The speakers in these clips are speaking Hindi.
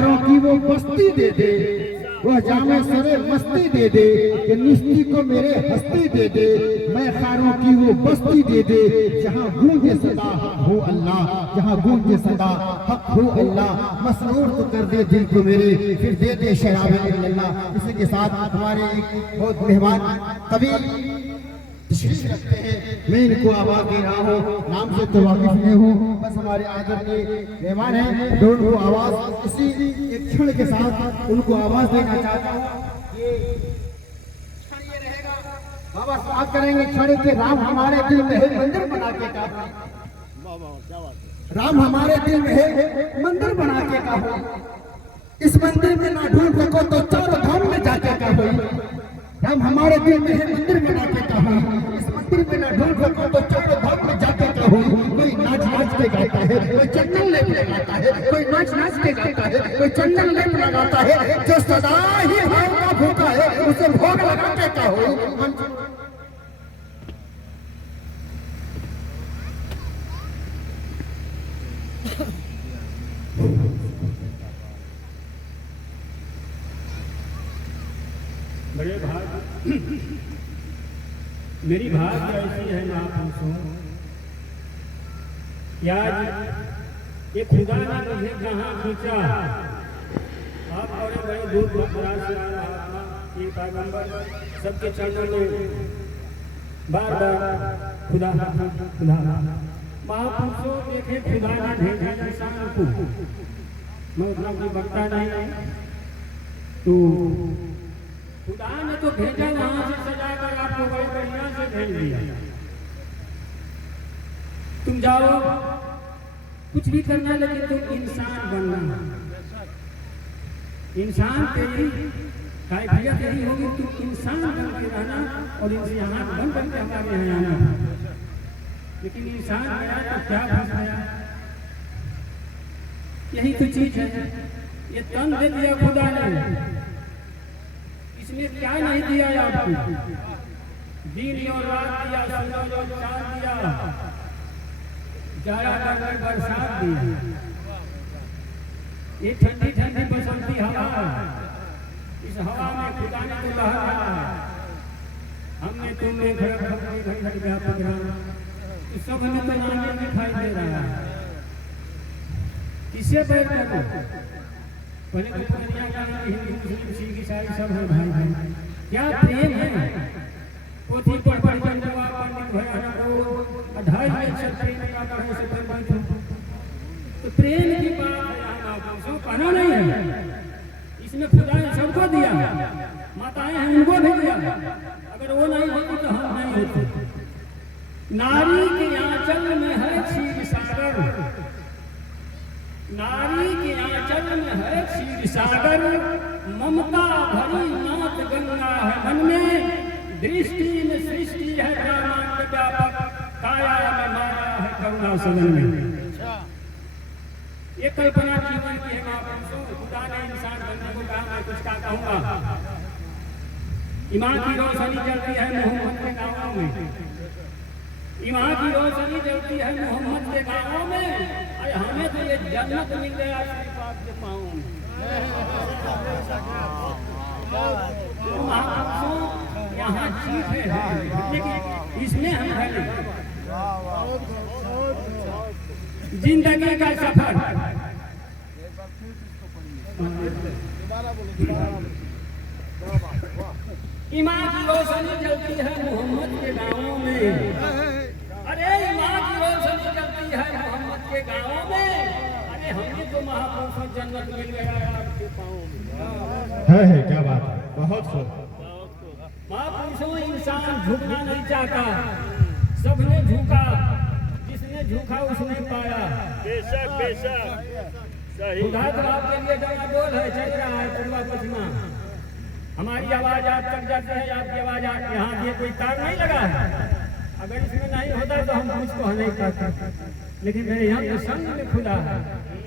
खारों की वो बस्ती दे दे, वह जामे सरे मस्ती दे दे, कि निश्ती को मेरे हस्ती दे दे। मैं खारों की वो बस्ती दे दे, जहाँ गूंजे सदा हक हो अल्लाह, जहाँ गूंजे सदा हक हो अल्लाह। मसरूर तो कर दे दिल को मेरे, फिर दे दे शराब अल्लाह। इसी के साथ हमारे एक बहुत मेहमान कवि तशरीफ रखते हैं, मैं इनको आवाज दे रहा हूँ, नाम से तो वाकिफ नहीं हूँ, बस हमारे आदरणीय मेहमान हैं, तो उनको आवाज इसी एक क्षण के साथ उनको आवाज देना चाहता हूँ। ये क्षण ये रहेगा, बाबा बात करेंगे क्षण के राम हमारे दिल में है मंदिर बना के का, राम हमारे दिल में है मंदिर बना के का हो, इस मंदिर में ना ढूंढ सको तो चारों धाम में जाके का हो। राम हमारे दिल में है मंदिर बना के का हो, इस मंदिर में ना ढूंढ सको तो चारों धाम में जाके का हो। कोई नाच नाच के गाता है, कोई चंदन लेप लगाता है, कोई नाच नाच के गाता है, कोई चंदन लेप लगाता है। जो सदा ही भाव का भूखा है उसे भोग लगा के का हो। बड़े भाग मेरी भाग ऐसी है महापुरुषों, याद ये खुदा ने मुझे कहाँ खींचा। आप बड़े बड़े दूर दराज से महात्मा ये पैगंबर सबके चरणों में बार बार खुदा खुदा महापुरुषों देखे खुदा ने भेजा इंसान को। मैं उतना कोई बकता नहीं, तो खुदा ने तो भेजा वहां से सजाकर आपको बड़े बढ़िया से भेज दिया। तुम जाओ कुछ भी करना, लेकिन तुम इंसान बनना। इंसान तेरी कैफियत यही होगी, तुम इंसान बन के रहना और इंसान बन के हमारे यहाँ आना। लेकिन इंसान गया तो क्या फंस गया, यही तो चीज है। ये तन दे दिया खुदा ने, इसमें क्या नहीं दिया आपको? दिन और रात दिया, सूरज और चांद दिया, जाया कर बरसात दिया, ये ठंडी ठंडी बसंती हवा, इस हवा में खुदा ने तो लहर रहा है। हमने तुमने सब हमें तो नामे दिखाई दे रहा है। किसे बैठ करो, पहले तो दुनिया का हिंदू मुस्लिम सिख ईसाई सब है भाई भाई। क्या प्रेम है, पोथी पढ़ पढ़ कर जवाब पंडित भयाना को 2.5 से प्रेम का कहे से प्रेम तो प्रेम की बात है आपको कहना नहीं है। इसमें खुदा ने सबको दिया, माताएं हैं उनको भी दिया, अगर वो नहीं होती तो हम नहीं होते। नारी के आंचल में है क्षीर सागर, नारी के आंचल में है क्षीर सागर, ममता भरी नाथ गंगा है मन में, दृष्टि में सृष्टि है ब्रह्मांड व्यापक, काया में माया है करुणा सदन में। ये कल्पना जीवन की है महापुरुषों। खुदा ने इंसान बनने को कहा, मैं कुछ का कहूंगा। ईमान की रोशनी जलती है मोहम्मद के गाँवों में, ईमान की रोशनी जलती है मोहम्मद के गाँवों में। अरे हमें तो ये जन्नत मिल गया आपके पाँव में। तो महापुरुषों यहाँ चीज है, लेकिन इसमें हम है जिंदगी का सफर। ईमान की रोशनी जलती है मोहम्मद के गाँवों में। अरे ईमान की रोशनी जलती है मोहम्मद के गाँवों में। अरे हमें तो महापुरुषों जन्नत मिल गया है आपके पाँव में। है क्या बात है, बहुत खूब। महापुरुषों इंसान झुकना नहीं चाहता, सबने झुका, जिसने झुका उसने पाया। बेशक बेशक सही। खुदा तो आपके लिए डरा डोल है, चल रहा है पूर्वा पश्चिमा। हमारी आवाज आप तक जाती है, आपकी आवाज यहाँ ये कोई तार नहीं लगा है। अगर इसमें नहीं होता तो हम मुझको नहीं पाते, लेकिन मेरे यहाँ तो संग में खुदा है,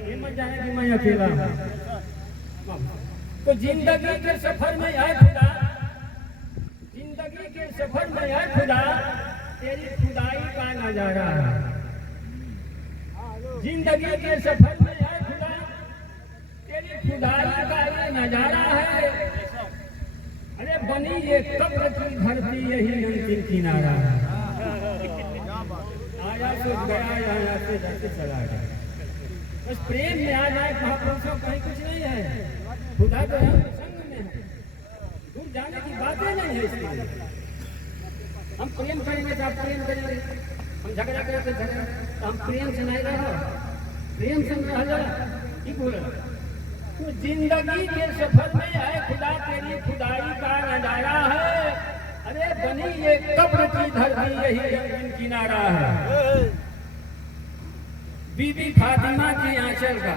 ये मत जाने कि मैं अकेला हूँ। तो जिंदगी के सफर में है खुदा, जिंदगी के सफर में है खुदा, तेरी खुदाई का नजारा है। जिंदगी के सफर में है खुदा, तेरी खुदाई का ये नजारा है। अरे बनी ये कब्र की धरती यही अंतिम किनारा है। आया तो गया, यहाँ से जाके चला गया। बस प्रेम में आ जाए महापुरुषों, कहीं कुछ नहीं है। खुदा तो हम संग में है, दूर जाने की बातें नहीं है। इसलिए हम प्रेम करेंगे तो आप प्रेम करेंगे, हम झगड़ा करें तो झगड़ा, तो हम प्रेम से नहीं रहो, प्रेम से रह जाए। ठीक बोला। तो जिंदगी के सफर में है खुदा तेरी खुदाई का नजारा है। अरे बनी ये कब्र की धरती यही अंतिम किनारा है। बीबी फातिमा की आंचल का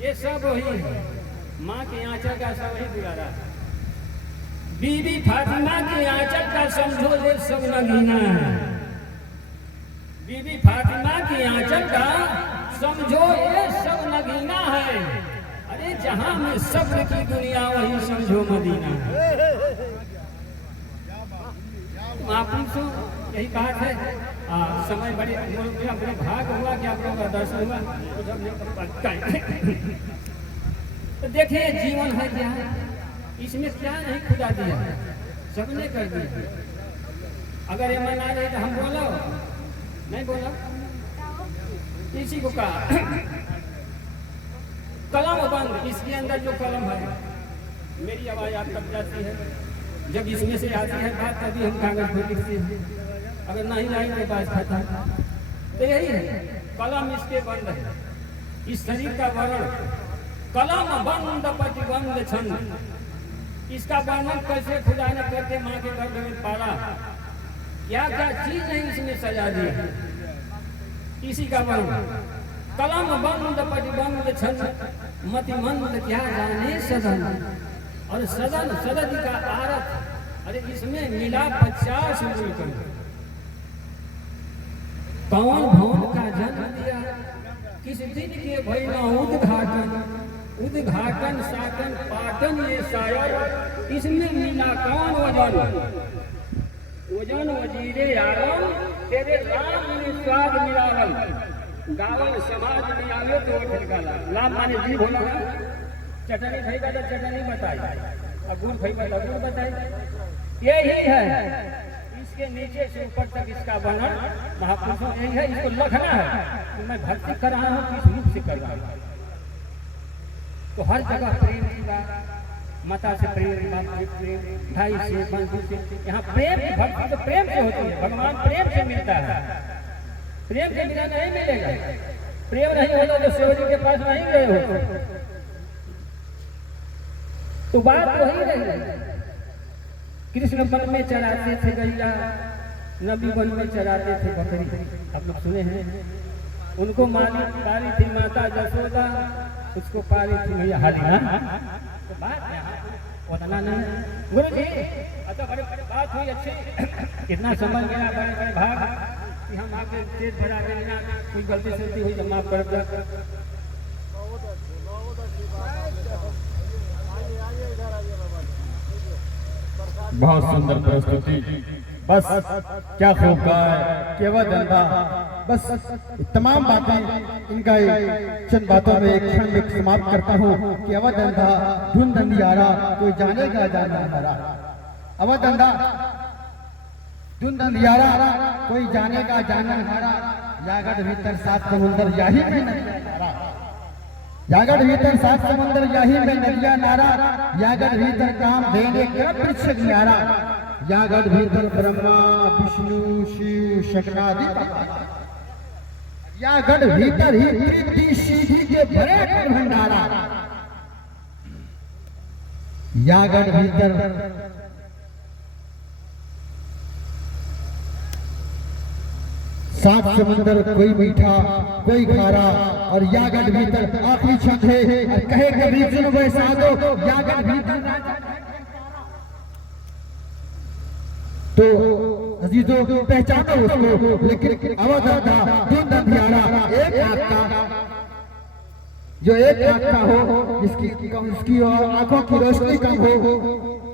ये सब वही है, माँ की आंचल का सब वही दुलारा है। बीबी फातिमा की आंचल का समझो ये सब नगीना है। बीबी फातिमा की आंचल का समझो ये सब नगीना है। अरे जहां में सब्र की दुनिया वही समझो मदीना है। महापुरुषों यही बात है। समय बड़े बड़े भाग हुआ कि आप लोगों का दर्शन हुआ। तो देखिए जीवन है क्या, इसमें क्या नहीं खुदा दिया, सबने कर दिया। अगर ये मन आ रहे तो हम बोलो, नहीं बोला किसी को कहा कलम बंद, इसके अंदर जो कलम है मेरी आवाज आप तक जाती है। जब इसमें से आती है बात तभी हम कागज पर लिखते हैं, अगर नहीं आएंगे बात खाता। तो यही है, कलम इसके बंद है, इस शरीर का वर्ण कलम बंद प्रतिबंध छंद। इसका वर्णन कैसे खुदा ने करके माँ के गर्भ में पाला, क्या क्या चीज है इसमें सजा दी, इसी का वर्णन। कलम बंद प्रतिबंध छंद मतिमंद क्या जाने सदन, और सदन सदन का आरत। अरे इसमें मिला 50 मूल। कौन भवन का जन्म दिया, किस दिन के भैया उद्घाटन, उद्घाटन साटन पाटन ये शायर। इसमें मिला कौन वजन, वजन वजीरे आलम तेरे राम ने स्वाद मिलावल। गावल समाज में आवे तो ठिकाना लाभ माने जी बोला। चटनी खाएगा तो चटनी बताई, और गुड़ खाएगा तो गुड़ बताई। यही है, इसके नीचे से ऊपर तक इसका वर्णन महापुरुषों यही है। इसको लिखना है कि मैं भक्ति कर रहा हूँ, किस रूप से कर रहा हूँ। तो हर जगह प्रेम की बात, माता से प्रेम, बाप से प्रेम, भाई से, बंधु से। यहाँ प्रेम भक्ति तो प्रेम से होती है, भगवान प्रेम से मिलता है। प्रेम के बिना नहीं मिलेगा। प्रेम नहीं होगा तो शिव जी के पास नहीं गए हो। तो बात वही रही। कृष्ण वन में चराते थे गैया, नबी वन में चराते थे बकरी। आप लोग सुने हैं। उनको पाली थी माता जसोदा, उसको पाली थी मैया हालिमा। तो बात उतना नहीं। गुरु जी अच्छा बड़े बड़े बात हुई अच्छी, कितना समझ गया बड़े बड़े भाग कि हम आगे तेज बढ़ा देना, कोई गलती सलती हुई तो माफ कर दो। बहुत सुंदर प्रस्तुति, बस क्या खूब कहा है, केवल धंधा। बस तमाम बातें इनका चंद बातों में एक क्षण में समाप्त करता हूँ कि अवधंधा धुन धंधियारा कोई जानेगा जाना हरा। अवधंधा धुन धंधियारा कोई जानेगा जानन हारा। यागढ़ भीतर 7 समुंदर याही में नदिया, यागढ़ भीतर 7 समुंदर याही में नदिया नारा। यागढ़ भीतर काम देने का वृक्ष न्यारा। यागढ़ भीतर ब्रह्मा विष्णु शिव शकनादि। यागढ़ भीतर ही रिद्धि सीधी के बड़े भंडारा। यागढ़ भीतर सात समुंदर कोई मीठा कोई खारा। और यागढ़ भीतर आखिरी छंद है, कहे कभी सुन वैसा दो। यागढ़ भीतर तो अजीजों पहचानो उसको, लेकिन अवधंधा धुन धंधियारा एक आपका जो एक लाख का हो, जिसकी आंखों की रोशनी कम हो,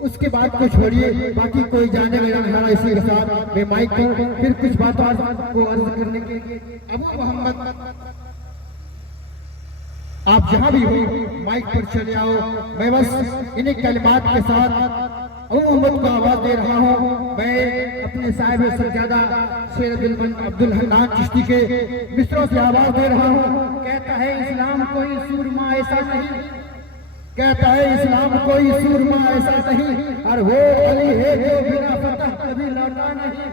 उसके बाद को छोड़िए, बाकी कोई जाने लगा हमारा। इसी के साथ मैं माइक को फिर कुछ बातों को अर्ज करने के अबू मोहम्मद आप जहां भी हो माइक पर चले आओ। मैं बस इन्हीं कलिमात के साथ मोहम्मद को आवाज दे रहा हूँ। मैं अपने साहिब सज्जादा शेर अब्दुल हन्नान चिश्ती के मिसरों से आवाज दे रहा हूँ। कहता है इस्लाम कोई सूरमा ऐसा नहीं, कहता है इस्लाम कोई सूरमा ऐसा नहीं, और वो अली है जो बिना फतह कभी लौटा नहीं,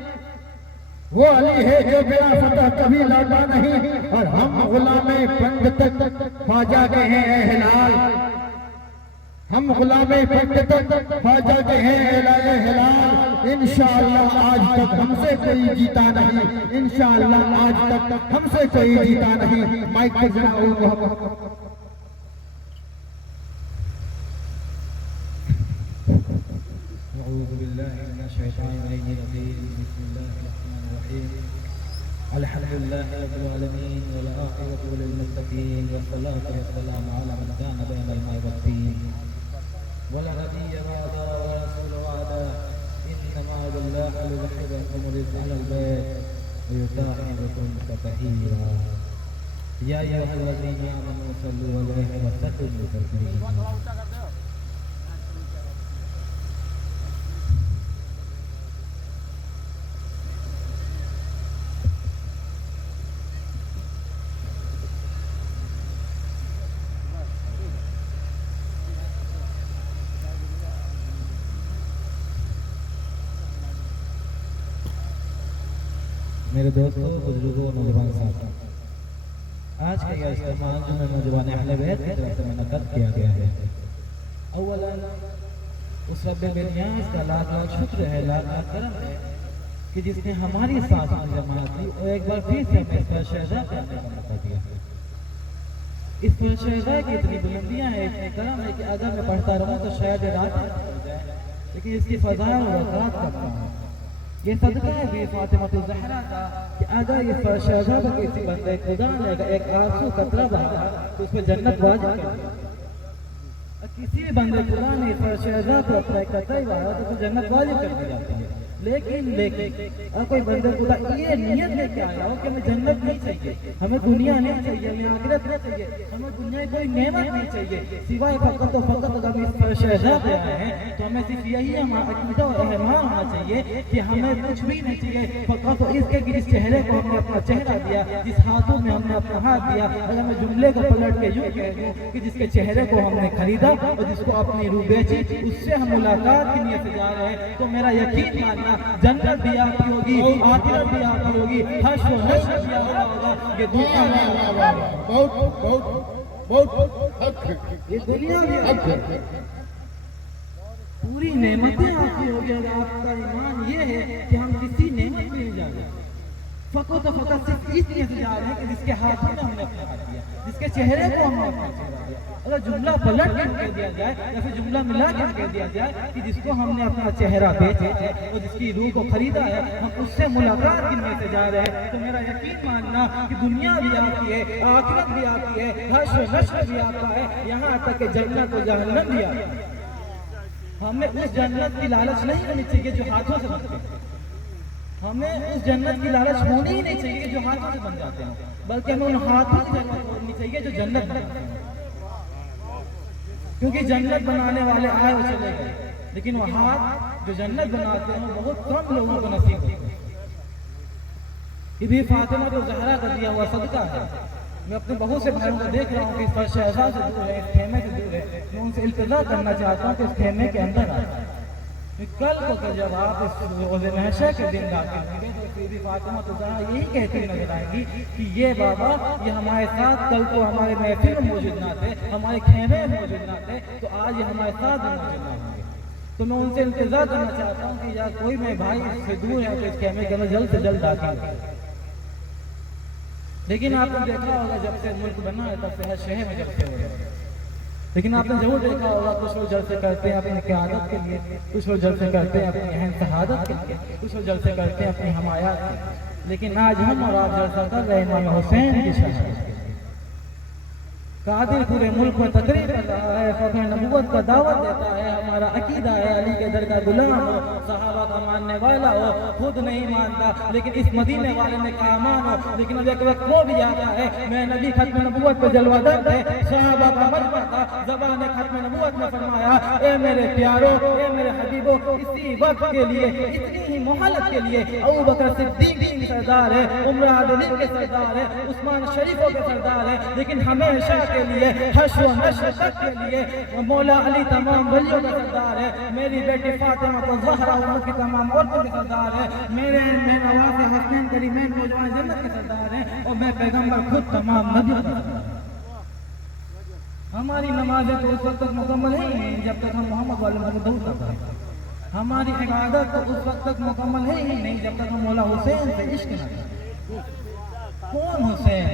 वो अली है जो बिना फतह कभी लौटा नहीं, और हम गुलामे पंडित ख्वाजा के हैं हिलाल, हम गुलामे पंडित ख्वाजा के हैं हिलाल। इंशाअल्लाह आज तक हमसे कोई जीता नहीं, इंशाअल्लाह आज तक हमसे कोई जीता नहीं। माइक पर जनाओ। अल्हम्दुलिल्लाह रब्बिल आलमीन वल आखिरतु लिल-मुत्तकीन वस्सलातु वस्सलामु अला मन काना बैनल मा'i वत्तीन वला नबिय्य बa'दा वला रसूला बa'दा इन्नमा बिल्लाहि युज़हिरुkum रिज़ाल बैत व युताहिरुkum ततहीरा या अय्युहल्लज़ीना आमनू सल्लु अलैहि व सल्लिमू तस्लीमा। मेरे दोस्तों, बुजुर्गों, नौजवान साथियों, आज का यह इज्तिमा जो मैं नौजवान अहले बैत की तरफ से मुनक़्क़द किया गया है, अव्वलन उस रब्बे बेनियाज़ का लाख लाख शुक्र है, लाख लाख करम है कि जिसने हमारी सांस में जमात दी और एक बार फिर से हमें इस पर शहदा करने का मौका दिया। इस पर शहदा की इतनी बुलंदियाँ हैं, इतने करम है कि अगर मैं पढ़ता रहूँ तो शायद रात हो जाए, लेकिन इसकी फ़ज़ाइल और बरक़ात करता हूँ। ये सदका है भी फातिमा ज़हरा का कि अगर इस पर शहदा पर किसी बंदे खुदा ने एक आंसू कतरा बहा तो उस पर जन्नत वाजिब कर दी। किसी भी बंदे खुदा ने इस पर शहदा पर अपना एक कतरा बहा तो उस जन्नत वाजिब कर दी जाती है। लेकिन और कोई बंदे खुदा ये नियत लेके आया हो कि हमें जन्नत नहीं चाहिए, हमें दुनिया नहीं चाहिए, हमें आखिरत नहीं चाहिए, हमें दुनिया की कोई नेमत नहीं चाहिए, सिवाय फकत अगर हम इस पर शहदा पे आए हैं तो हमें सिर्फ यही अकीदा और एहमान होना चाहिए कि हमें कुछ भी नहीं चाहिए, फकत तो इसके कि जिस चेहरे को हमने अपना चेहरा दिया, जिस हाथों में हमने अपना हाथ दिया, अगर मैं जुमले को पलट के यूँ कह दूँ कि जिसके चेहरे को हमने खरीदा और जिसको अपनी रूह बेची, उससे हम मुलाकात की नीयत से जा रहे हैं, तो मेरा यकीन मानना जन्नत भी आपकी होगी, आखिरत भी आपकी होगी, हश्र व नश्र भी आपका होगा। ये दुनिया ये दुनिया भी पूरी नेमतें आपकी होगी अगर आपका ईमान ये है कि हम किसी नेमत में नहीं जा रहे, फकत सिर्फ इस नियत से जा रहे हैं कि जिसके हाथों में हमने अपना हाथ दिया, जिसके चेहरे को हमने अपना चेहरा दिया। अगर जुमला पलट के कह दिया जाए या फिर जुमला मिला के कह दिया जाए कि जिसको हमने अपना चेहरा बेचा है और जिसकी रूह को खरीदा है, हम उससे मुलाकात की नीयत से जा रहे हैं, तो मेरा यकीन मानना कि दुनिया भी आपकी है, आखिरत भी आपकी है, हश्र व नश्र भी आपका है, यहाँ तक कि जन्नत और जहन्नम भी आपकी है। हमें उस जन्नत की लालच नहीं होनी चाहिए जो हाथों से बनते हैं, हमें उस जन्नत की लालच होनी ही नहीं चाहिए जो हाथों से बन जाते हैं, बल्कि हमें उन हाथों की जन्नत होनी चाहिए जो जन्नत बनाते हैं। क्योंकि जन्नत बनाने वाले आए और चले गए, लेकिन वो हाथ जो जन्नत बनाते हैं वो बहुत कम लोगों को नसीब होते हैं। ये भी फातिमा को ज़हरा का दिया हुआ सदका है। मैं अपने बहुत से भाइयों को देख रहा हूँ कि इस पर शहज़ाद से दूर है, इस खेमे से दूर है, मैं उनसे इल्तिजा करना चाहता हूँ कि इस खेमे के अंदर आए। कल को जब आप इस रोज़े महशर के दिन दाखिल होंगे तो बीबी फातिमा तो ज़हरा यही कहती नजर आएंगी कि ये बाबा ये हमारे साथ कल को हमारे महफिल में मौजूद ना थे, हमारे खेमे में मौजूद ना थे, तो आज ये हमारे साथ भी मौजूद ना होंगे। तो मैं उनसे इंतजार करना चाहता हूँ कि यार कोई मेरे भाई इससे दूर है तो इस खेमे के अंदर जल्द से जल्द दाखिल हो। लेकिन आपने देखा होगा जब से मुल्क बना है तब से हर शहर में जलसे हो रहे हैं, लेकिन आपने जरूर देखा होगा कुछ लोग जलसे करते हैं अपनी क़यादत के लिए, कुछ लोग जलसे करते हैं अपनी अहम शहादत के लिए, कुछ लोग जलसे करते हैं अपनी हमायत के लिए, लेकिन आज हम और आप जलसा कर रहे हैं इमाम हुसैन की शहादत। कादिर पूरे मुल्क में तकरीर कर रहा है, फख्र नबूवत का दावत देता है, तुम्हारा अकीदा है अली के दर का गुलाम हो, सहाबा का मानने वाला हो, खुद नहीं मानता लेकिन इस मदीने वाले ने कहा मानो। लेकिन अब एक वक्त वो भी आता है, मैं नबी खत्म नबूवत पे जलवा दर्द है, सहाबा का मजमा था, ज़बान खत्म नबूवत में फरमाया ए मेरे प्यारो, ए मेरे हबीबो, इसी वक्त के लिए, इतनी ही मोहलत के लिए अबू बकर सिद्दीक के सरदार है, उमर आदमी के सरदार है, उस्मान शरीफों के सरदार है, लेकिन हमेशा के लिए हश्र व नश्र तक के लिए मौला अली तमाम वलियों का सरदार है। मेरी बेटी फातिमा तो ज़हरा उम्मत की तमाम औरतों के सरदार है, मेरे नवाज़ हसनैन करीमैन नौजवान जन्नत के सरदार है, और मैं पैगंबर खुद तमाम नबियों का सरदार। हमारी नमाजें तो उस वक्त तक मुकम्मल है ही नहीं जब तक हम मोहम्मद वाले को दूर करते हैं। हमारी इबादत तो उस वक्त तक मुकम्मल है ही नहीं जब तक हम मौला हुसैन से इश्क न करें। कौन हुसैन?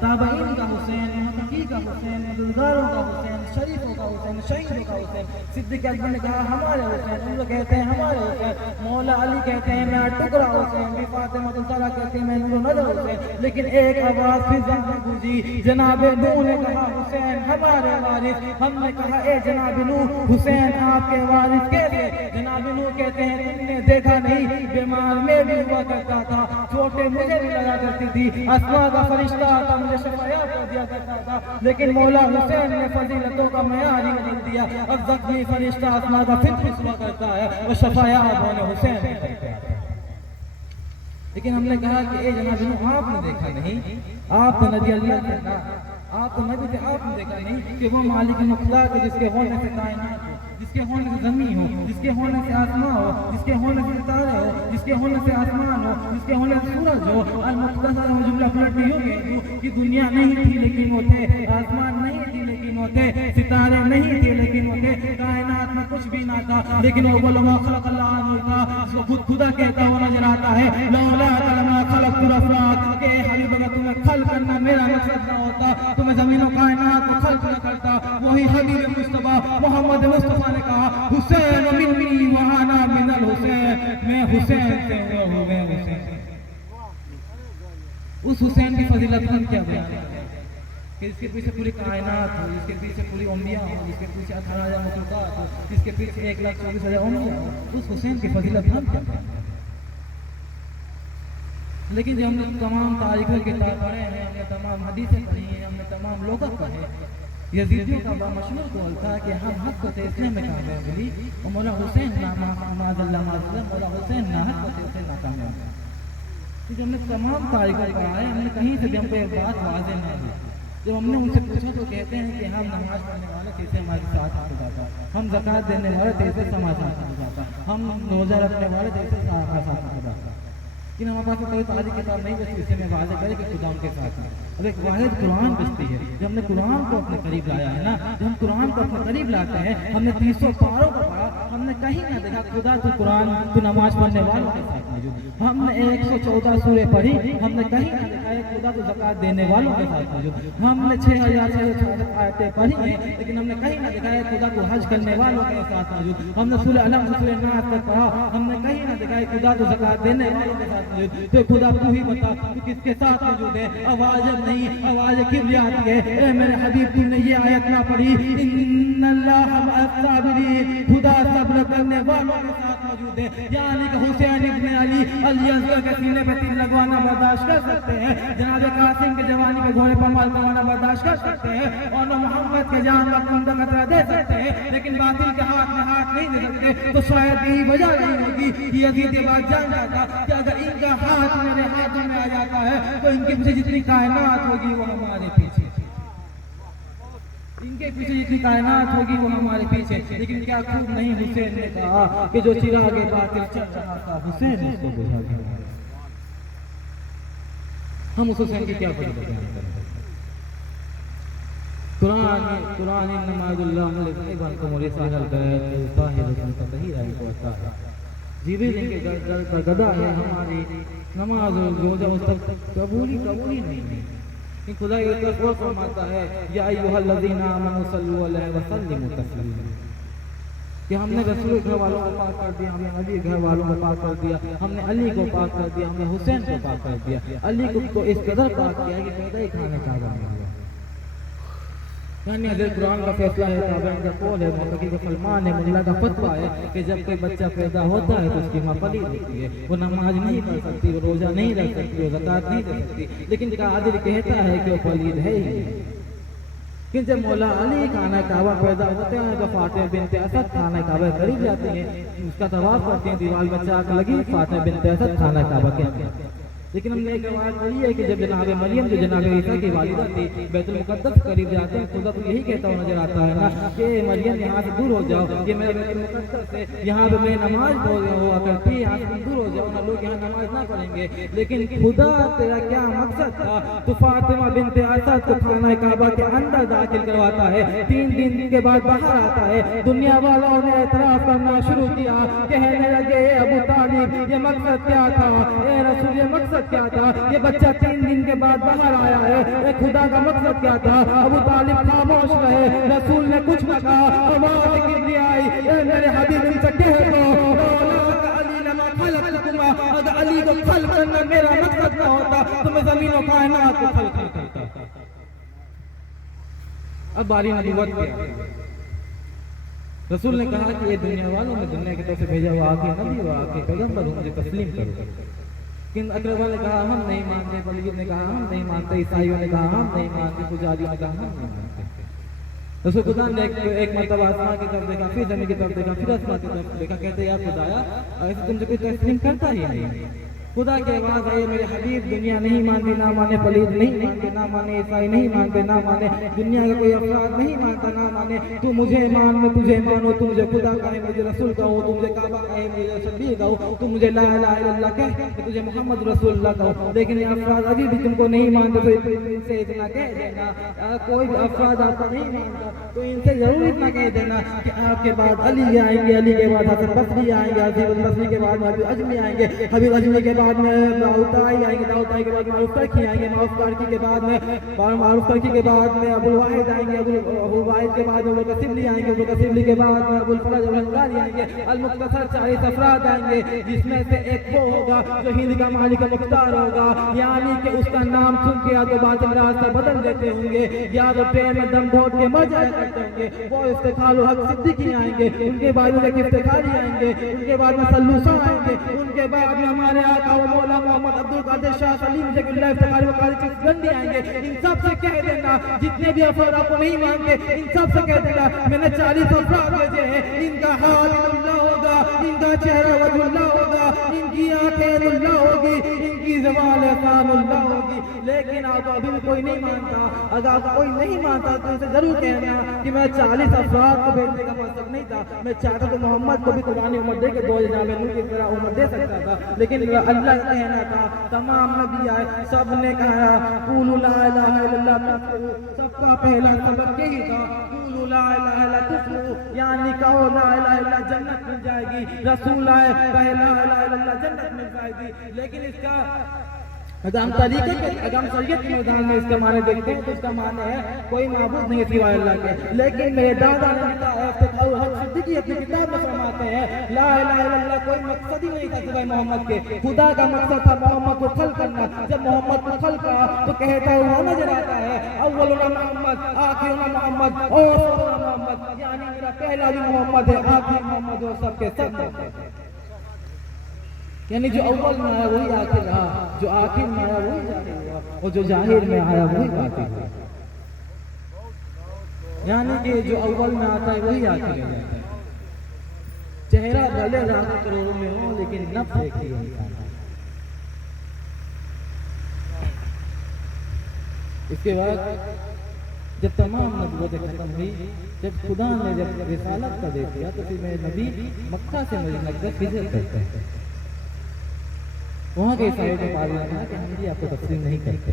ताबईन का हुसैन, मुहक्किकी का हुसैन, बुजुर्गारों का हुसैन, शरीफों का हुसैन, शहीदों का हुसैन। सिद्दीक़ अकबर ने कहा हमारे हुसैन, उन लोग कहते हैं हमारे हुसैन, मौला अली कहते हैं मैं टुकड़ा हुसैन, भी फातिमा ज़हरा कहते हैं मैं नूर नज़र हुसैन। लेकिन एक आवाज़ फिज़ा में गूंजी, जनाबे नूह ने कहा हुसैन हमारे वारिस। हमने कहा ए जनाबे नूह, हुसैन आपके वारिस कैसे? जनाबे नूह कहते हैं तुमने देखा नहीं, बीमार मैं भी हुआ करता था, छोटे मुझे भी लगा करती थी, अस्मा का फरिश्ता था मुझे शफाया कर दिया करता था, लेकिन मौला हुसैन ने फजीलतों का मयार ही बदल दिया। अब ज़ख्मी फरिश्ता अस्मा का फिर हुआ करता है और शफाया मौला हुसैन करते हैं। लेकिन हमने कहा कि ए जनाब आपने देखा नहीं, आप तो नबी अल्लाह थे ना, आप तो नबी थे, आपने देखा नहीं कि वो मालिक मुख्तार के जिसके होने से कायनात हो, जिसके होने से ज़मीन हो, जिसके होने से आसमां हो, जिसके होने से सितारे हो, जिसके होने से आसमान हो, जिसके होने से सूरज हो। और मुख्तसर हम जुमला पलट नहीं होंगे कि दुनिया नहीं थी लेकिन वो थे, आसमान नहीं थी लेकिन वो थे, सितारे नहीं थे लेकिन वो थे, कायनात में कुछ भी ना था लेकिन वो बोलो खलक़ल्लाह होता, उसको खुद खुदा कहता हुआ नजर आता है। लौला कलमा खलक़तुल अफ़लाक, के हबीब अगर तुम्हें खल करना मेरा मकसद ना होता, तुम्हें ज़मीनों कायनात को खल्क़ न करता। वही हबीब मुस्तफ़ा मोहम्मद मुस्तफ़ा ने कहा हुसैन मिन्नी व अना मिनल हुसैन, मैं हुसैन से हूँ, मैं हुसैन। उस हुसैन की फजीलत हम क्या बयान करें कि इसके पीछे पूरी कायनात हो, जिसके पीछे पूरी उम्मिया हो, जिसके पीछे 18,000 मखलूक़ात हो, जिसके पीछे 1,24,000 उम्मिया हो, उस हुसैन की फजीलत हम क्या करें। लेकिन जब हमने तमाम तारीखों की किताब पढ़े हैं, हमने तमाम हदीसें पढ़ी हैं, हमने तमाम लोग पढ़े, यजीदियों का बड़ा मशहूर कौल था कि हम हक को तेज़ने में कामयाब हुई और मौला हुसैन मौला हुसैन ना हक को तेज़ने नाकामयाब। क्योंकि हमने तमाम तारीखों पढ़ा है, हमने कहीं से भी हमको एक बात वाज़ेह नहीं हुई। जब हमने उनसे पूछा तो कहते हैं कि हम नमाज पढ़ने वाले कैसे हमारे साथ हो जाता, हम ज़कात देने वाले कैसे समाज साथ हो जाता, हम रोज़ा रखने वाले कैसे हमारे साथ हो जाता। लेकिन हमारे पास कोई तारीख किताब नहीं बचती इससे मैं वाज़ेह करे कि खुदा उनके साथ है। अब एक वाहिद कुरान बचती है। जब हमने कुरान को अपने करीब लाया है ना, जब हम कुरान को अपने करीब लाते हैं, हमने 300 पारों को पढ़ा, हमने कहीं ना देखा खुदा तो कुरान तो नमाज पढ़ने वालों के साथ मौजूद। हमने 114 सूरह पढ़ी, हमने कहीं ना देखा है खुदा तो ज़कात देने वालों के साथ मौजूद। हमने 6,000 आयतें पढ़ी हैं, लेकिन हमने कहीं ना देखा है खुदा को हज करने वालों के साथ मौजूद। हमने सूरह अलम से सूरह नास तक पढ़ा, हमने कहीं ना देखा है खुदा तो ज़कात देने वालों के साथ मौजूद। तो खुदा तू ही बता तू किसके साथ मौजूद है। आवाज़ नहीं, आवाज़ किब्रिया आती है। ए मेरे हबीब तुमने ये आयत ना पढ़ी, इन्नल्लाह मअस-साबिरीन, खुदा सब्र करने वालों के साथ मौजूद है। यानी कि हुसैन इब्न अली अल-यज़्दी के सीने पे तीर लगवाना बर्दाश्त कर सकते हैं, जनाब कासिम के जवानी पे घोड़े पर मार करवाना बर्दाश्त कर सकते हैं, और मोहम्मद के जान का कुंदा खतरा दे सकते हैं, लेकिन बातिल के हाथ में हाथ नहीं दे सकते। तो शायद यही वजह नहीं होगी कि यज़ीद ये बात जान जाता कि अगर इनका हाथ मेरे हाथों में आ जाता है तो इनके पीछे जितनी कायनात होगी वो हमारे पीछे, इनके पीछे जितनी कायनात होगी वो हमारे पीछे। लेकिन क्या खूब नहीं हुसैन ने कहा कि जो चिरागे बातिल चल रहा था हुसैन उसको बुझा दिया। हम उस हुसैन की क्या फजीलत बयान करें। कुरान नमाजुल्लाह अलैहि को मोरे साहल बैत ताहिरतन तहीरा को आता है। जीवे के घर पर गदा है हमारी नमाज रोजा उस तक कबूली नहीं है। खुदा ये तो फरमाता है या अय्युहल्लज़ीना आमनू सल्लु अलैहि व सल्लिमू तस्लीमा, कि हमने रसूल घर वालों को पाक कर दिया, हमने अली घर वालों को पाक कर दिया, हमने अली को पाक कर दिया, हमने हुसैन को पाक कर दिया। अली को इस कदर पाक किया कि पैदा ही खाने का बन गया। यानी हज़रत कुरान का फैसला है, ताबईन का कौल है, मुहक्किक का फरमान है, मुल्ला का फतवा है कि जब कोई बच्चा पैदा होता है तो उसकी माँ पलीद होती है, वो नमाज नहीं पढ़ सकती, वो रोज़ा नहीं रख सकती, वो ज़कात नहीं दे सकती, लेकिन कादिर कहता है कि वो पलीद है ही। कि जब मौला अली खाना काबा पैदा होते हैं तो फातिमा बिनते असद खाना काबा के करीब जाती हैं, उसका तवाफ करते हैं, दीवार में चाक लगी, फातिमा बिनते असद खाना काबा के अंदर। लेकिन हमने एक बात पढ़ी है कि जब जनाब मरियम जो जनाब ईसा की वालिदा थी बैतुल मुक़द्दस करीब जाते हैं, खुदा तो यही कहता हुआ नजर आता है ना कि मरियम यहाँ से दूर हो जाओ, ये मेरा बैतुल मुक़द्दस है, यहाँ पे मैं नमाज हुआ करती है, यहाँ से दूर हो जाओ ना, लोग यहाँ नमाज ना पढ़ेंगे। लेकिन खुदा तेरा क्या मकसद था, तो फातिमा बिनते असद को खाना काबा के अंदर दाखिल करवाता है, 3 दिन के बाद बाहर आता है, दुनिया वालों ने एतराफ करना शुरू किया, कहने लगे अबू तालिब ये मकसद क्या था, ए रसूल ये मकसद क्या था, ये बच्चा 3 दिन के बाद बाहर आया है, ये खुदा का मकसद क्या था। अबू तालिब खामोश रहे, रसूल ने कुछ न कहा, आवाज़ किबरियाई ए मेरे हबीब इनसे कह दो अली लमा खलक़तुमा, अगर अली को खल्क़ करना मेरा मकसद ना होता तो मैं ज़मीन और कायनात को खल्क़ करता। अब बारी नबूवत की, रसूल ने कहा कि ये दुनिया वालों में दुनिया की तरफ से भेजा हुआ आखिरी नबी हुआ, आखिरी पैगंबर हूं, मुझे तस्लीम करो। लेकिन अकरबा ने कहा हम नहीं मानते, बलगीर ने कहा हम नहीं मानते, ईसाइयों ने कहा हम नहीं मानते, पुजारियों ने कहा हम नहीं मानते। रसूल खुदा ने एक मरतबा आसमान की तरफ देखा, फिर ज़मीन की तरफ देखा, फिर आसमान की तरफ देखा, कहते यार खुदाया ऐसे तुमसे कोई तस्लीम करता ही नहीं। खुदा की आवाज़ आई मेरे हबीब दुनिया नहीं मानती, ना माने पलीद नहीं मानते, ना माने ईसाई नहीं मानते, ना माने दुनिया का कोई अफराद नहीं मानता, ना माने तू मुझे मान, मैं तुझे मानो, तू मुझे खुदा कहे, मुझे रसूल कहो, तू मुझे काबा कहे, मुझे शबीह कहो, तू मुझे ला इलाहा इल्लल्लाह कहे, मैं तुझे मोहम्मद रसूलुल्लाह कहो। लेकिन ये अफराद अभी भी तुमको नहीं मानते तो इनसे इतना कह देना, कोई भी अफराद आपको नहीं मानता तो इनसे जरूर इतना कह देना कि आपके बाद अली आएंगे, अली के बाद हसन बसरी आएंगे, हसन बसरी के बाद हबीब अजमी आएंगे, हबीब अजमी के बाद में दाऊदाई आएंगे, दाऊदाई के बाद मारूफ करकी आएंगे, मारूफ करकी के बाद में मारूफ करकी के बाद में अबुल वाहिद आएंगे, अबुल वाहिद के बाद अबुल कसिबली आएंगे, अबुल कसिबली के बाद में अबुल फरज अल अंसारी आएंगे, अल मुख्तसर 40 अफराद आएंगे, जिसमें से एक वो होगा जो हिंद का मालिक मुख्तार होगा, यानी कि उसका नाम सुन के या तो बातिल रास्ता बदल देते होंगे या तो ट्रेन में दम घोट के मर जाया करते होंगे, वो इफ्तिखार हक सिद्दीकी आएंगे, उनके बाद में इफ्तिखारी आएंगे, उनके बाद में सल्लूसा आएंगे, उनके बाद में हमारे आका व मौला मोहम्मद अब्दुल कादिर शाह सलीम जगुल्लाह इफ्तिखारी वकारी चिश्ती आएंगे। इन सब से कह देना जितने भी अफराद आपको नहीं मानते, इन सब से कह देना मैंने 40 अफराद भेजे हैं, इनका हाथ अल्लाह होगा, इनका चेहरा वजुल्लाह होगा, इनकी आंखें अल्लाह होगी, इनकी ज़बान लिसान अल्लाह होगी। लेकिन आप अभी भी कोई नहीं मानता, अगर आप कोई नहीं मानता तो इसे जरूर कहना कि मैं 40 अफराद को भेजने का मकसद नहीं था, मैं चाहता तो मोहम्मद को भी कुरानी उम्र दे के 2 जनाब नूह की तरह उम्र दे सकता था, लेकिन अल्लाह का कहना था, तमाम नबी आए सब ने कहा क़ूलू ला इलाहा इल्लल्लाह, सबका पहला सबक यही था क़ूलू ला इलाहा इल्लल्लाह, यानी कहो ला इलाहा इल्लल्लाह जन्नत मिल जाएगी, रसूल आए कहे ला इलाहा इल्लल्लाह जन्नत मिल जाएगी। लेकिन इसका अगर हम तरीके के अगर हम शरीयत के मैदान में इसका माने देखते हैं तो इसका माने है कोई माबूद नहीं सिवाय अल्लाह के। लेकिन मेरे दादा ने लिखा है इफ्तिखार हक सिद्दीकी अपनी किताब में फरमाते हैं ला इलाहा इल्लल्लाह कोई मकसद ही नहीं था सिवाय मोहम्मद के, खुदा का मकसद था मोहम्मद को खल करना। जब मोहम्मद को खल करा तो कहता हुआ नजर आता है अव्वलुना मोहम्मद आखिरुना मोहम्मद और मोहम्मद, यानी मेरा पहला भी मोहम्मद है, आखिर मोहम्मद और सबके सब, यानी जो अव्वल में आया वही आखिर रहा, जो आखिर में आया वही जाहिर हुआ और जो जाहिर में आया वही बातिन हुआ। यानी कि जो अव्वल में आता है वही आखिर में जाता है। चेहरा भले लाखों करोड़ों में हो लेकिन नफ्स एक ही है। इसके बाद जब तमाम नबूवतें खत्म हुई, जब खुदा ने जब रिसालत का दे दिया तो फिर मेरे नबी मक्का से मदीना तक हिजरत करते हैं। वहाँ के ईसाइयों के पास कहा कि हम भी आपको तस्लीम नहीं करते,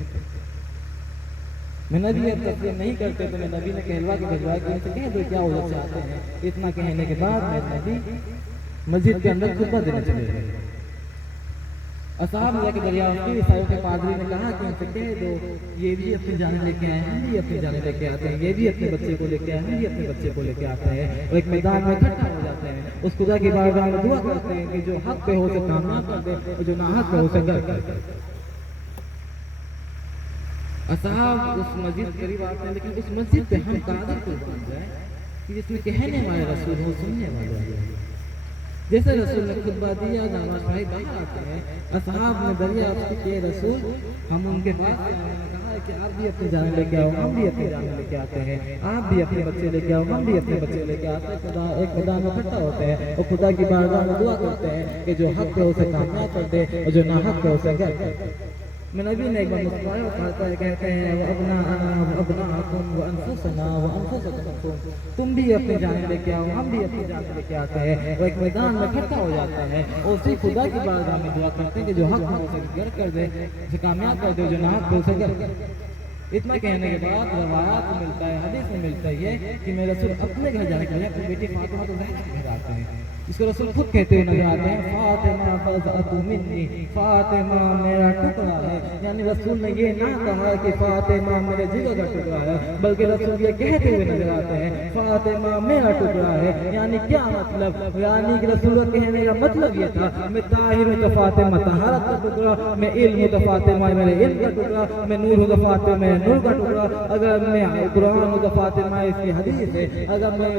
मैं नबी अब तस्लीम नहीं करते, तो मैं नबी ने कहलवा के भिजवाया कि इनसे कह दो क्या उधर चाहते हैं। इतना कहने के बाद मैं नबी मस्जिद के अंदर खुतबा देने चले गए। असहाब जाके दरियाफ्ती ईसाइयों के पादरी ने कहा कि उनसे कह दो ये भी अपनी जाने लेके आए हैं, ये अपनी जाने लेके आते हैं, ये भी अपने बच्चे को लेके आए हैं, ये अपने बच्चे को लेके आते हैं और एक मैदान में इकट्ठा हो जाते हैं। उस खुदा की बारगाह में दुआ करते हैं कि जो हक पे हो उसे कामयाब कर दे और जो नाहक पे हो उसे गर्क कर दे। असहाब उस मस्जिद के करीब आते हैं, लेकिन उस मस्जिद पे हम कादर को बन जाए कि जिसमें कहने वाले रसूल हो, सुनने वाले हो। जैसे रसूल ने खुतबा दिया, नमाज पढ़ाई, बाहर आते हैं, असहाब ने दरियाफ्त किए रसूल, हम उनके पास कहा है कि आप भी अपनी जान लेके आओ, हम भी अपनी जान लेके आते हैं, आप भी अपने बच्चे लेके आओ, हम भी अपने बच्चे लेके आते हैं। खुदा एक मैदान में इकट्ठा होते हैं और खुदा की बारगाह में दुआ करते हैं कि जो हक है उसे कामयाब कर दे और जो ना हक है उसे गैर कर दे। मैं नबी ने एक बार मुस्कुराया कहता है, कहते हैं वो अपना अनफुसना व अनफुसकुम, तुम भी अपनी जान लेके आओ, हम भी अपनी जान लेके आते हैं। वो एक मैदान में इकट्ठा हो जाता है और उसी खुदा की बारगाह में दुआ करते हैं कि जो हक है उसे गैर कर दे, उसे कामयाब कर दे, जो ना हक है उसे गैर कर दे। इतना कहने के बाद रवायात में मिलता है, हदीस में मिलता है ये कि मेरे रसूल अपने घर जाके अपनी बेटी फातिमा तो ज़हरा के घर आते हैं, इसको रसूल खुद कहते हुए नजर आते हैं, फातिमा फज़अतु मिन्नी, फातिमा मेरा टुकड़ा है। यानी रसूल ने ये ना कहा कि फातिमा मेरे जिगर का टुकड़ा है, बल्कि रसूल ये कहते हुए नजर आते हैं, फातिमा मेरा टुकड़ा है। यानी क्या मतलब? यानी कि रसूल के कहने का मतलब ये था, मैं ताहिर हूँ तो फातिमा तहारत का टुकड़ा, मैं इल्म हूँ तो फातिमा मेरे इल्म का टुकड़ा, मैं नूर हूँ तो फातिमा मेरे नूर का टुकड़ा, अगर मैं कुरान हूँ तो फातिमा इसकी हदीस है, अगर मैं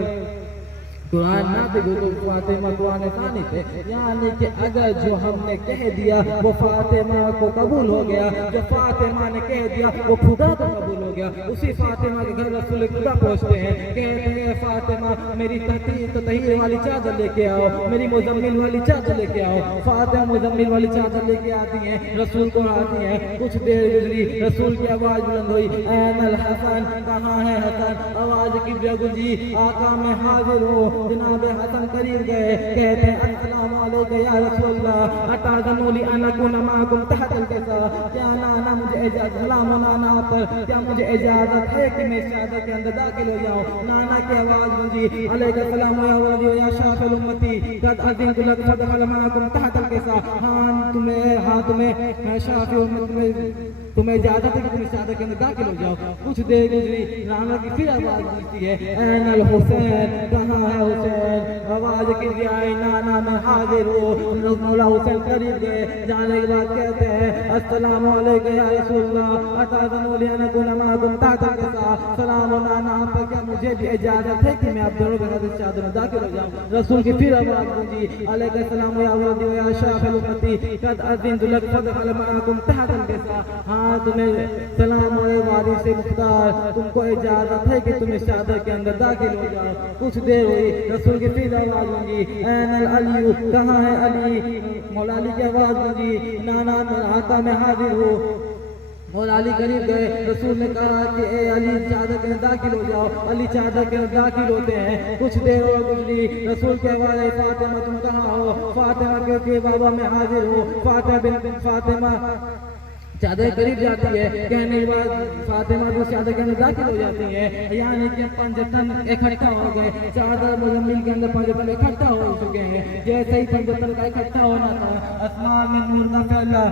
कुरान ना भी तो फातिमा कुरान सानी थे। यानी कि अगर जो हमने कह दिया वो फातिमा को कबूल हो गया, जो फातिमा ने कह दिया वो खुदा को कबूल हो गया। उसी फातिमा के घर रसूल खुदा पहुंचते हैं, कहते हैं फातिमा मेरी तहीर वाली चादर लेके आओ, मेरी मुजम्मिल वाली चादर लेके आओ। फातिमा मुजम्मिल वाली चादर लेके आती हैं, रसूल को आती हैं। कुछ देर गुजरी, रसूल की आवाज बुलंद हुई, ऐनल हसन, कहाँ है हसन? आवाज की गुजरी, आका में हाजिर हो। जनाब हसन करीब गए, कहते हैं अस्सलामु अलैकुम या रसूलल्लाह, अताज़नुली अन अकूना मअकुम तहतल कैसा? क्या नाना मुझे इजाज़त, सलाम नाना पर, क्या मुझे इजाज़त है कि मैं चादर के अंदर दाखिल हो जाऊं? नाना की आवाज गूंजी, अलैका सलाम या वली या शाफिल उम्मती, कद अज़िनतु लक फदखल मअकुम तहतल कैसा? हाँ तुम्हें मैं शाफी उम्मत में तुम्हें इजाजत है कि तुम इस चादर के अंदर दाखिल हो जाओ। कुछ देर गुजरी, नाना की फिर आवाज गूंजती है, ऐनल हुसैन, कहाँ है हुसैन? आवाज की आई, नाना मैं हाजिर हूँ। मौला हुसैन करीब गए, जाने के बाद कहते हैं अस्सलामु अलैकुम या रसूलल्लाह, अताज़नुली अन अकूना मअकुम तहतल कैसा? सलाम नाना आप पर, क्या मुझे भी इजाजत है कि मैं आप दोनों के साथ इस चादर में दाखिल हो जाऊँ? रसूल की फिर आवाज गूंजी, अलैका सलाम या वली या शाफिल उम्मती, कद अज़िनतु लक फदखल मअकुम तहतल कैसा? हाँ तुम्हें सलाम वाली से मुख्तार, तुमको इजाजत है कि तुम इस चादर के अंदर दाखिल हो जाओ। कुछ देर हुई, रसूल की फिर आवाज गूंजी, ऐनल अली, कहाँ है अली? मौला अली की आवाज गूंजी, नाना आका में हाजिर हूँ। मौला अली करीब गए, रसूल ने कहा कि ए अली चादर के अंदर दाखिल हो जाओ। अली चादर के अंदर दाखिल होते हैं। कुछ देर और गुजरी, रसूल की आवाज आई, फातिमा तुम कहाँ हो? फातिमा क्योंकि बाबा मैं हाजिर हूँ। फातिमा चादर करीब जाती है, कहने के बाद फातिमा भी चादर के अंदर दाखिल हो जाती है। यानी कि पंजतन इकट्ठा हो गए, चादर मुजम्मिल के अंदर पंजतन इकट्ठा हो चुके हैं। जैसे ही पंजतन का इकट्ठा होना था, आसमान में नूर का फैला,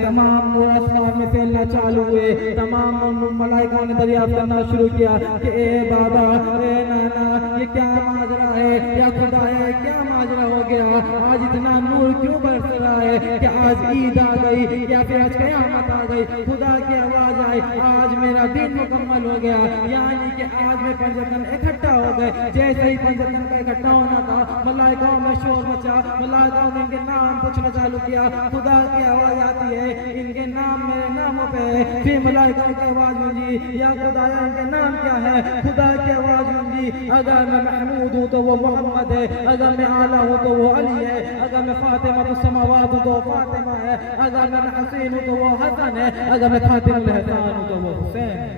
तमाम नूर आसमान में फैलना चालू हुए। तमाम मलाइकाओं ने दरियाफ्त करना शुरू किया कि ए बाबा, ए नाना, ये क्या माजरा है? या खुदा है, क्या माजरा हो गया? आज इतना नूर क्यों बरस रहा है? क्या आज ईद आ गई या फिर आज क़यामत आ गई? खुदा की आवाज आई, आज मेरा दिन मुकम्मल हो गया। यानी कि आज में पंजतन इकट्ठा हो गए। जैसे ही पंजतन का इकट्ठा होना था, मलाइकाओं में शोर मचा, मलाइकाओं ने इनके नाम पूछना चालू किया। खुदा की आवाज आती है, इनके नाम मेरे नामों पे है। फिर मलाइकाओं की आवाज गूंजी, या खुदाया इनके नाम क्या है? खुदा की आवाज गूंजी, अगर मैं महमूद हूँ तो वो मोहम्मद है, अगर मैं आला हूँ तो वो अली है, अगर मैं फातिमा तो समावात हूँ तो वो फातिमा है, अगर मैं हसीन हूँ तो वो हसन है, अगर मैं खातिमुल एहसान हूँ तो वो हुसैन है।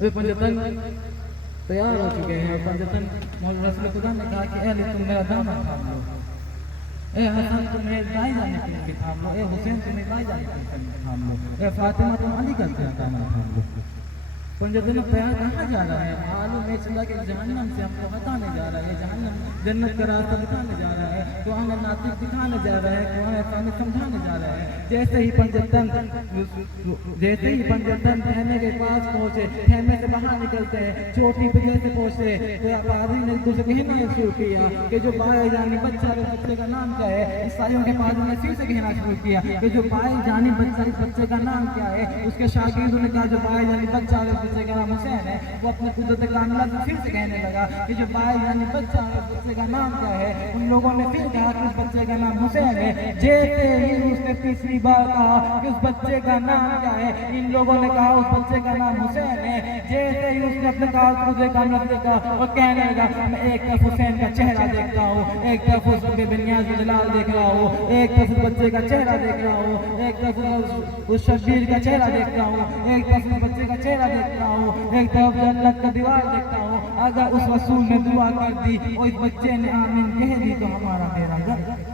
वे पंजतन तैयार हो चुके हैं। पंजतन मौला रसूल खुदा ने कहा कि अली तुम मेरा दामन थाम लो, ए हसन तुम मेरे दाई जाने के लिए थाम लो, ए हुसैन तुम मेरे दाई जाने के लिए थाम लो, ए फातिमा तुम अली का दामन थाम लो। पंजतन तैयार कहाँ जा रहा है? मालूम है ये चला कि जहन्नम से हमको हटाने जा रहा है, जहन्नम जन्नत का रास्ता दिखाने जा रहा है, कुरान नातिक दिखाने जा रहा है, कुरान समझाने जा रहा है। जैसे ही पंजतन ठहरने के पास पहुंचे, ठहरने से बाहर निकलते हैं, चोटी पे जैसे पहुंचे तो पादरी ने दूसरे कहना शुरू किया कि जो बाए जानी बच्चा है, बच्चे का नाम क्या है? ईसाइयों के पादरी ने फिर से कहना शुरू किया कि जो बाए जानी बच्चा, इस बच्चे का नाम क्या है? उसके शागिर्दों ने कहा जो बाए जानी बच्चा है, बच्चे का नाम हुसैन है। वो अपने कुदरत कामिला से फिर से कहने लगा कि जो बाए जानी बच्चा है, बच्चे का नाम क्या है? उन लोगों ने फिर कहा कि उस बच्चे का नाम हुसैन है। जैसे ही उसने तीसरी बार कहा कि उस बच्चे का नाम क्या है, इन लोगों ने कहा उस बच्चे का नाम हुसैन है। जैसे ही उसने अपने कुदरत कामिला देखा और कहने लगा मैं एक तरफ हुसैन का चेहरा देखता हूँ, एक तरफ उस बेनियाज़ जलाल देख रहा हूँ, एक तरफ उस बच्चे का चेहरा देख रहा हूँ, एक तरफ उस शब्बीर का चेहरा देख रहा हूँ, एक तरफ उस बच्चे का चेहरा देख रहा हूँ, एक तरफ जन्नत का दीवार देखता हूँ। अगर उस रसूल ने दुआ कर दी और इस बच्चे ने आमीन कह दी तो हमारा मेरा घर।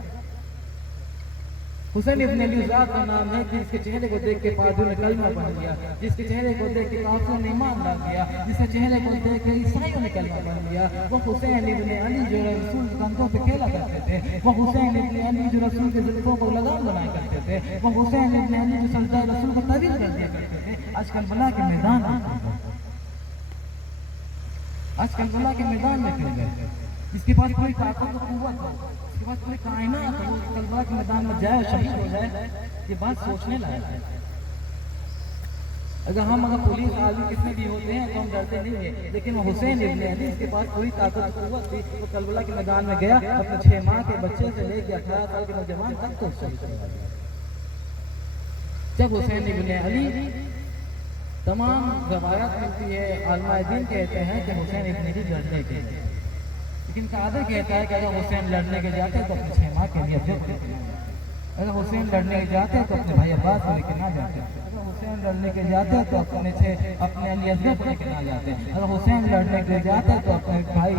हुसैन इब्न अली ज़ात का नाम है कि जिसके चेहरे को देख के पादरी ने कलमा पढ़ लिया, जिसके चेहरे को देख के काफिरों ने ईमान ला लिया, जिसके चेहरे को देख के ईसाइयों ने कलमा पढ़ लिया। वो हुसैन इब्न अली जो रसूल के कंधों पे खेला करते थे, वो हुसैन इब्न अली जो रसूल के जुल्फों को लगाम बनाया करते थे, वो हुसैन इब्न अली जो सजदा रसूल को तवील कर दिया करते थे। आज करबला के मैदान में फिर गए, जिसके पास कोई ताकत और कुव्वत हो, जिसके पास कोई कायनात हो, करबला के मैदान में जाए, शहीद हो जाए, ये बात सोचने लायक है। अगर पुलिस आर्मी कितने भी होते हैं तो हम डरते नहीं है, लेकिन वो हुसैन इब्न अली इसके पास कोई ताकत और कुव्वत थी, वो करबला के मैदान में गया, अपने 6 माह के बच्चे से लेकर 18 साल के नौजवान तक को शहीद करवा दिया। जब हुसैन इब्न अली तमाम रवायत मिलती है, आलमा दीन कहते हैं कि हुसैन इब्न अली लड़ने के, लेकिन कादर कहता है कि अगर हुसैन लड़ने के जाते तो अपने 6 माह के लिए, अगर हुसैन लड़ने के जाते तो अपने भाई अब्बास को लेकर ना जाते, अगर हुसैन लड़ने के जाते तो अपने अली असगर को लेकर ना जाते, अगर हुसैन लड़ने के जाते तो अपने भाई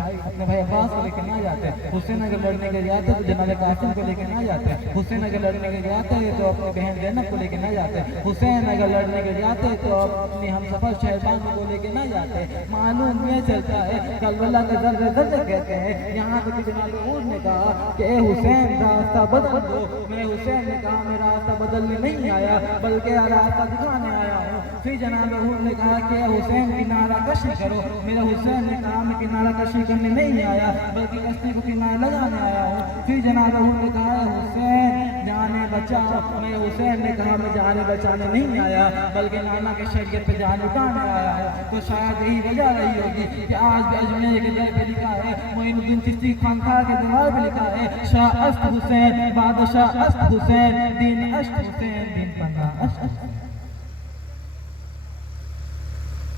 अब्बास को लेकर ना जाते, हुसैन अगर लड़ने के जाते तो जनाब कासिम को लेकर ना जाते, हुसैन अगर लड़ने के जाते तो अपनी बहन ज़ैनब को लेकर ना जाते, हुसैन अगर लड़ने के जाते तो अपनी हमसफर शहबान को लेकर ना जाते। मालूम ये चलता है करबला का ज़र्रे ज़र्रे कहते हैं, यहाँ तक जनाब ऊर ने कहा कि ए हुसैन रास्ता बदल दो। मैं हुसैन ने कहा मैं रास्ता बदलने नहीं आया बल्कि रास्ता दिखाने आया हूँ। फिर जनाब ऊर ने कहा कि हुसैन किनारा कशी करो। मेरा हुसैन ने कहा मैं किनारा कशी करने नहीं आया बल्कि कश्ती को किनारा लगाने आया हूँ। फिर जनाब ऊर ने कहा हुसैन जाने बचाओ। मैं हुसैन ने कहा मैं जाने बचाने नहीं आया बल्कि नाना के शरीयत पे जान उठाने आया हूँ। तो शायद यही वजह रही होगी कि आज भी अजमेर के दर पे लिखा है, मोइनुद्दीन चिश्ती खानका के दीवार पे लिखा है, शाह अस्त हुसैन बादशाह अस्त हुसैन दिन अश्त हुसैन दिन पन्ना अश्त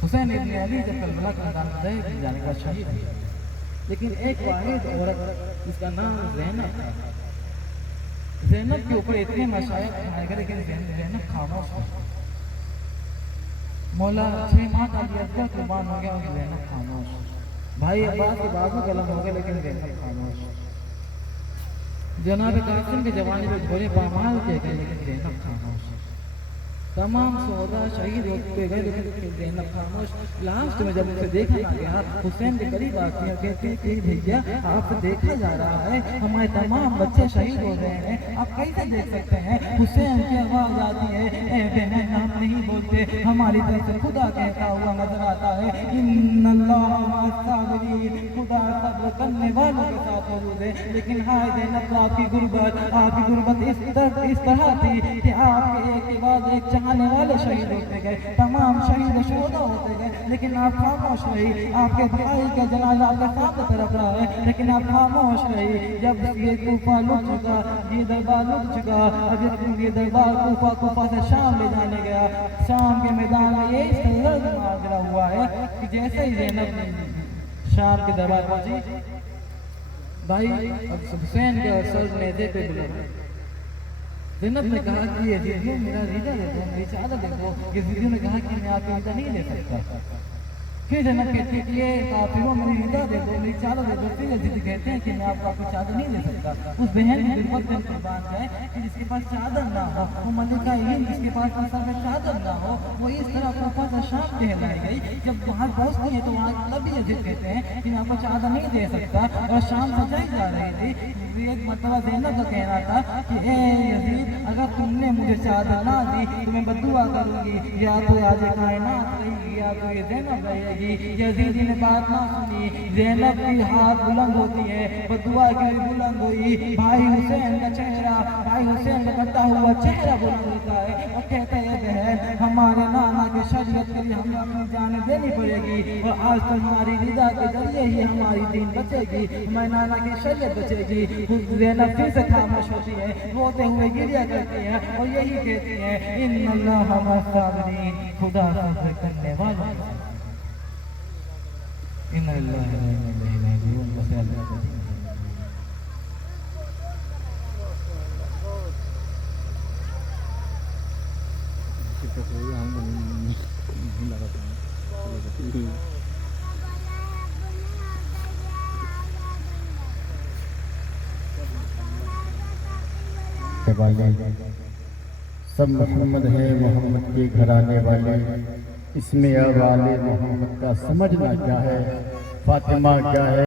हुसैन इब्न अली जब करबला के मैदान में गए जाने का शहीद हुआ, लेकिन एक वाहिद औरत जिसका नाम ज़ैनब था, ज़ैनब के ऊपर इतने मशाइख आए गए लेकिन ज़ैनब खामोश है। मौला 6 माह का असगर कुर्बान हो गया और ज़ैनब खामोश। भाई अब्बास के बाजू कलम हो गए लेकिन ज़ैनब खामोश। जनाब कासिम के जवानी में घोड़े पामाल किए गए लेकिन ज़ैनब खामोश। तमाम सौदा शहीद होते गए लेकिन ज़ैनब खामोश। लास्ट में जब उसे देखा ना गया, हुसैन के करीब आती है कहती है कि भैया आपसे देखा जा रहा है, हमारे तमाम बच्चे शहीद हो गए हैं, आप कैसे देख सकते हैं? हुसैन की आवाज़ आती है, ए बहन हम नहीं बोलते, हमारी तरफ से खुदा कहता हुआ नजर आता है, इन्नल्लाह मअस-साबिरीन, खुदा सब्र करने वालों के साथ मौजूद है। लेकिन हाय ज़ैनब आपकी गुर्बत इस तरह थी कि आपके एक के बाद एक चाहने वाले शहीद होते गए, तमाम शहीद शुहदा होते गए, लेकिन आप खामोश रही। आपके भाई का जनाजा आपके सामने तरफ रहा है लेकिन आप खामोश रही। जब ये कूफा लुट चुका, ये दरबार लुट चुका, अब ये दरबार कूफा से शाम ले जाने गया, शाम के मैदान में ये माजरा हुआ है कि जैसे ही ज़ैनब शाम के दरबार पहुंची, भाई हुसैन के सर ने दे पे ज़ैनब ने कहा कि ये दीदी मेरा रीदा दे दो, मेरी चादर दे दो। ये दीदी ने कहा कि मैं आपकी रीदा नहीं दे सकता। फिर ज़ैनब कहती है कि ये काफिरों मेरी रीदा दे दो, मेरी चादर दे दो। फिर यजीद कहते हैं कि मैं आपको आपकी चादर नहीं दे सकता। उस बहन की हिम्मत में कुर्बान है कि जिसके पास चादर ना हो, वो मलिका हिंद जिसके पास सर में चादर ना हो, वो इस तरह कूफा से शाम कहलाई गई। जब वहाँ पहुँचती है तो वहाँ तलब भी यजीद कहते हैं कि मैं आपको चादर नहीं दे सकता, और शाम सजाई जा रही थी। एक मरतबा ज़ैनब का कहना था कि ए यजीद, अगर तुमने मुझे चादर ना दी तो मैं बद्दुआ करूंगी, या तो आज कायनात रहेगी या तो ये ज़ैनब रहेगी। यजीद ने बात ना सुनी, ज़ैनब की हाथ बुलंद होती है, बद्दुआ की भी बुलंद हुई। भाई हुसैन का चेहरा, भाई हुसैन का कटा हुआ चेहरा बुलंद होता है और कहते हैं बहन, हमारे नाना के शरीयत के लिए हमें अपनी जान देनी पड़ेगी, और आज तो हमारी रिदा के जरिए ही हमारी दीन बचेगी, हमारे नाना की शरीयत बचेगी। ज़ैनब फिर से खामोश होती है, रोते हुए गिरिया करती है और यही कहती है इन्नल्लाह मअस-साबिरीन, खुदा सब्र करने वालों के साथ। इन्नल्लाह व इन्ना इलैहि राजिऊन। वाले सब मोहम्मद है, मोहम्मद के घराने वाले, इसमें अब वाले मोहम्मद का समझना क्या है, फातिमा क्या है।